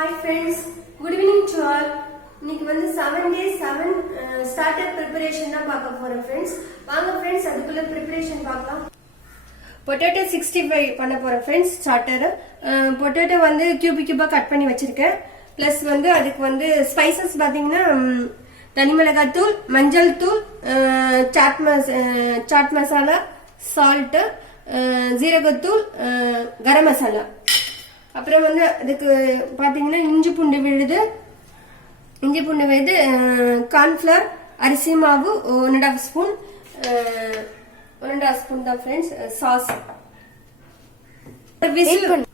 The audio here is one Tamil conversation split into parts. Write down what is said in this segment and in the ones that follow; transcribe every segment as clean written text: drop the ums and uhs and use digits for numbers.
Hi friends, good evening to all. இன்னைக்கு வந்து 7 days 7 starter preparation தான் பார்க்க போறோம் friends. வாங்க friends அதுக்குள்ள preparation பார்க்கலாம். Potato 65 பண்ண போறோம் friends starter. Potato வந்து கியூபா கட் பண்ணி வச்சிருக்கேன். பிளஸ் வந்து அதுக்கு வந்து ஸ்பைசஸ் பாத்தீங்கன்னா தனி மிளகாய் தூள், மஞ்சள் தூள், சாட் மசாலா, சால்ட், ஜீரகத்தூள், கரம் மசாலா. அப்புறம் வந்து அதுக்கு பாத்தீங்கன்னா இஞ்சி பூண்டு விழுது, கார்ன்ஃபிளவர், அரிசி மாவு 1.5 ஸ்பூன், 1.5 ஸ்பூன் தான் ஃப்ரெண்ட்ஸ், சாஸ்.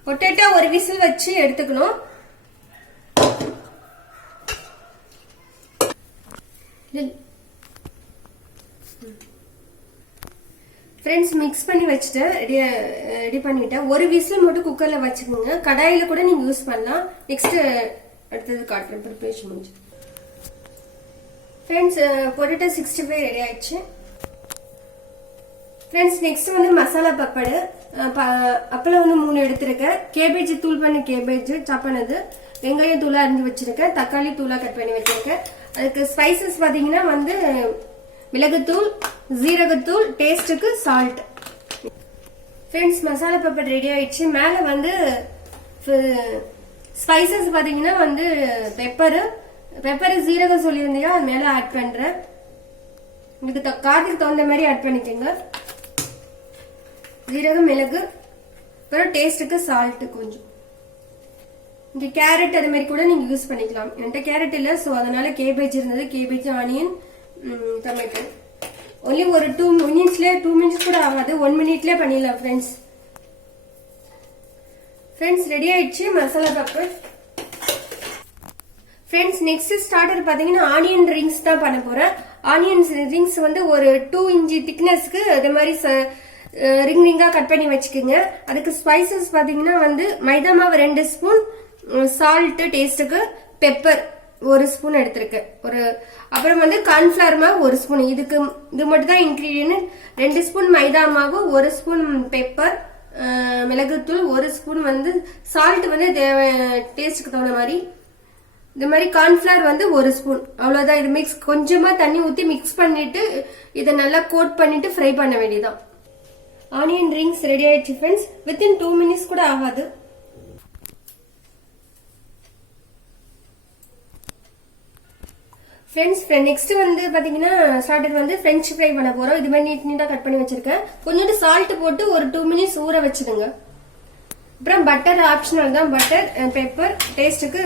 பொட்டேட்டோ ஒரு விசில் வச்சு எடுத்துக்கணும். ஃப்ரெண்ட்ஸ் மிக்ஸ் பண்ணி வச்சுட்டு ரெடி பண்ணிட்டேன். ஒரு விசில் மட்டும் குக்கர்ல வச்சுக்கோங்க. கடாயில கூட நீங்க யூஸ் பண்ணலாம். நெக்ஸ்ட் அடுத்தது காட்டுறேன் ப்ரிப்பரேஷன் முடிஞ்சு. ஃப்ரெண்ட்ஸ் பொட்டேட்டோ 65 ரெடி ஆயிடுச்சு. ஃப்ரெண்ட்ஸ் நெக்ஸ்ட் வந்து மசாலா பப்படு. அப்பளம் வந்து 3 எடுத்திருக்கேன். கேபேஜ் தூள் பண்ணி கேபேஜ் சாப் பண்ணது, வெங்காயம் தூளா அரிஞ்சு வச்சிருக்கேன், தக்காளி தூளா கட் பண்ணி வச்சிருக்கேன். அதுக்கு ஸ்பைசஸ் பாத்தீங்கன்னா வந்து மிளகுத்தூள், ஜீரகத்தூள், டேஸ்டுக்கு salt. Friends masala pepper ready ஆயிடுச்சு. மேல வந்து ஸ்பைசஸ் பாத்தீங்கன்னா வந்து பெப்பர் ஜீரகம் சொல்லியிருந்தீங்க, அது மேல ஆட் பண்றேன். இதுக்கு காரத்துக்கு தகுந்த மாதிரி ஆட் பண்ணிக்கோங்க. ஜீரகம், மிளகு, அப்புறம் டேஸ்டுக்கு சால்ட் கொஞ்சம். இந்த கேரட் அது மாதிரி கூட நீங்க யூஸ் பண்ணிக்கலாம். என்கிட்ட கேரட் இல்ல, சோ அதனால கேபேஜ் இருந்தது. Cabbage, onion, tomato. ஒன்லி ஒரு 2 மினிட்ஸ் கூட ஆகாது, 1 மினிட்லயே பண்ணிடலாம் ஃப்ரெண்ட்ஸ். ஃப்ரெண்ட்ஸ் ரெடி ஆயிடுச்சு masala pepper. Friends next starter பாத்தீங்கன்னா ஆனியன் ரிங்ஸ் தான் பண்ண போறேன். ஆனியன் ரிங்ஸ் வந்து ஒரு 2 இன்ச் திக்னஸ்க்கு அதே மாதிரி ரிங்கா கட் பண்ணி வச்சுக்கோங்க. அதுக்கு ஸ்பைசஸ் பாத்தீங்கன்னா வந்து மைதா மாவு 2 ஸ்பூன், சால்ட் டேஸ்டுக்கு, பெப்பர் 1 ஸ்பூன் எடுத்திருக்கேன். அப்புறம் வந்து கார்ன்ஃபிளவர் மாவு 1 ஸ்பூன். இது மட்டும் தான் இன்கிரீடியன்ட். 2 ஸ்பூன் மைதா மாவு, 1 ஸ்பூன் பெப்பர், மிளகுத்தூள், 1 ஸ்பூன் வந்து சால்ட் வந்து டேஸ்டுக்கு தகுந்த மாதிரி. இந்த மாதிரி கார்ன்ஃபிளவர் வந்து 1 ஸ்பூன். அவ்வளவுதான். இது மிக்ஸ் கொஞ்சமா தண்ணி ஊத்தி மிக்ஸ் பண்ணிட்டு இதை நல்லா கோட் பண்ணிட்டு ஃப்ரை பண்ண வேண்டியதான். ஆனியன் ரிங்ஸ் ரெடி ஆயிடுச்சு ஃப்ரெண்ட்ஸ். வித்தின் 2 மினிட்ஸ் கூட ஆகாது. ஃப்ரெண்ட்ஸ் நெக்ஸ்ட் வந்து பாத்தீங்கன்னா ஸ்டார்டர் வந்து பிரெஞ்ச் ஃப்ரை பண்ண போறோம். இது மாதிரி நீட்டா கட் பண்ணி வச்சிருக்கேன். கொஞ்சோண்டு சால்ட் போட்டு ஒரு 2 மினிட்ஸ் ஊற வச்சிடுங்க. அப்புறம் பட்டர் ஆப்ஷனல் தான். பட்டர், பெப்பர், டேஸ்டுக்கு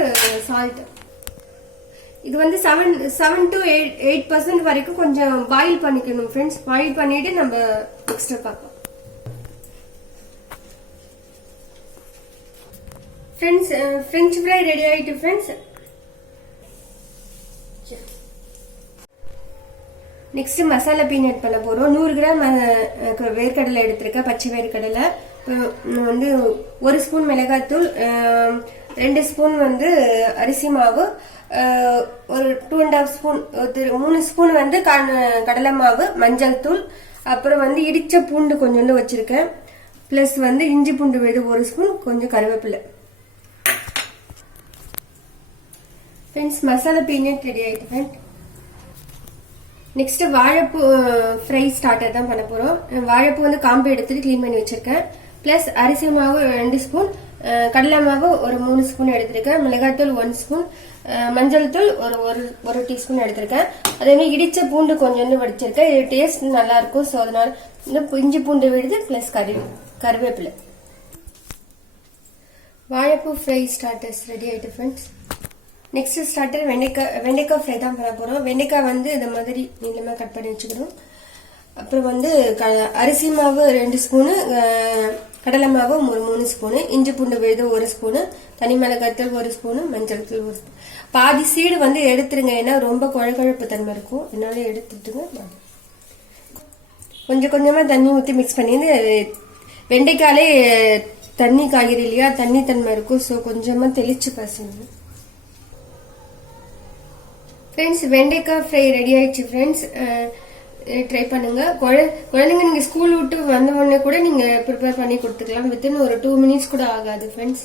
சால்ட். இது வந்து 7 to 8% வரைக்கும் கொஞ்சம் பாயில் பண்ணிக்கணும் ஃப்ரெண்ட்ஸ். பாயில் பண்ணிட்டு நம்ம நெக்ஸ்ட் பார்க்கலாம். ஃப்ரெண்ட்ஸ் பிரெஞ்ச் ஃப்ரை ரெடி ஆயிட்டு ஃப்ரெண்ட்ஸ். நெக்ஸ்ட் மசாலா பீனட் பண்ண போறோம். 100 கிராம் வேர்க்கடலை எடுத்திருக்கேன், பச்சை வேர்க்கடலை. வந்து 1 ஸ்பூன் மிளகாய்த்தூள், 2 ஸ்பூன் வந்து அரிசி மாவு, ஒரு 2.5 ஸ்பூன், 3 ஸ்பூன் வந்து கடலை மாவு, மஞ்சள் தூள், அப்புறம் வந்து இடிச்ச பூண்டு கொஞ்சோண்டு வச்சிருக்கேன். பிளஸ் வந்து இஞ்சி பூண்டு விழுது 1 ஸ்பூன், கொஞ்சம் கருவேப்பிலை. ஃப்ரெண்ட்ஸ் மசாலா பீனட் ரெடி ஆயிட்டு. நெக்ஸ்ட் வாழைப்பூ ஃப்ரை ஸ்டார்டர் தான் பண்ண போறோம். வாழைப்பூ வந்து காம்பு எடுத்துட்டு கிளீன் பண்ணி வச்சிருக்கேன். பிளஸ் அரிசி மாவு 2 ஸ்பூன், கடலை மாவு ஒரு 3 ஸ்பூன் எடுத்திருக்கேன், மிளகாய்த்தூள் 1 ஸ்பூன், மஞ்சள் தூள் ஒரு டீஸ்பூன் எடுத்திருக்கேன். அதே மாதிரி இடிச்ச பூண்டு கொஞ்சோண்டு வடிச்சிருக்கேன். இது டேஸ்ட் நல்லா இருக்கும். ஸோ அதனால இஞ்சி பூண்டு விழுது பிளஸ் கருவேப்பிலை. வாழைப்பூ ஃப்ரை ஸ்டார்டர்ஸ் ரெடி ஆயிட்டு ஃப்ரெண்ட்ஸ். நெக்ஸ்ட் ஸ்டார்டர் வெண்டைக்காய் ஃப்ரை தான் பண்ண போறோம். வெண்டைக்காய் வந்து இந்த மாதிரி நீளமா கட் பண்ணி வச்சுக்கணும். அப்புறம் வந்து அரிசி மாவு 2 ஸ்பூனு, கடலை மாவு 3 ஸ்பூனு, இஞ்சி பூண்டு விழுது 1 ஸ்பூனு, தனி மிளகாய்த்தூள் 1 ஸ்பூனு, மஞ்சள் தூள் 1 ஸ்பூன். பாதி சீடு வந்து எடுத்துருங்க, ஏன்னா ரொம்ப குழகுழப்பு தன்மை இருக்கும். என்னால எடுத்துட்டுங்க. கொஞ்சம் கொஞ்சமா தண்ணி ஊற்றி மிக்ஸ் பண்ணி, வெண்டைக்காலே தண்ணி காய்கறி இல்லையா, தண்ணி தன்மை இருக்கும். ஸோ கொஞ்சமா தெளிச்சு பசங்க. ஃப்ரெண்ட்ஸ் வெண்டைக்காய் ஃப்ரை ரெடி ஆயிடுச்சு ஃப்ரெண்ட்ஸ். ட்ரை பண்ணுங்க. குழந்தைங்க நீங்க ஸ்கூல் விட்டு வந்த உடனே கூட நீங்க ப்ரிப்பேர் பண்ணி கொடுத்துக்கலாம். வித்தின் ஒரு 2 மினிட்ஸ் கூட ஆகாது ஃப்ரெண்ட்ஸ்.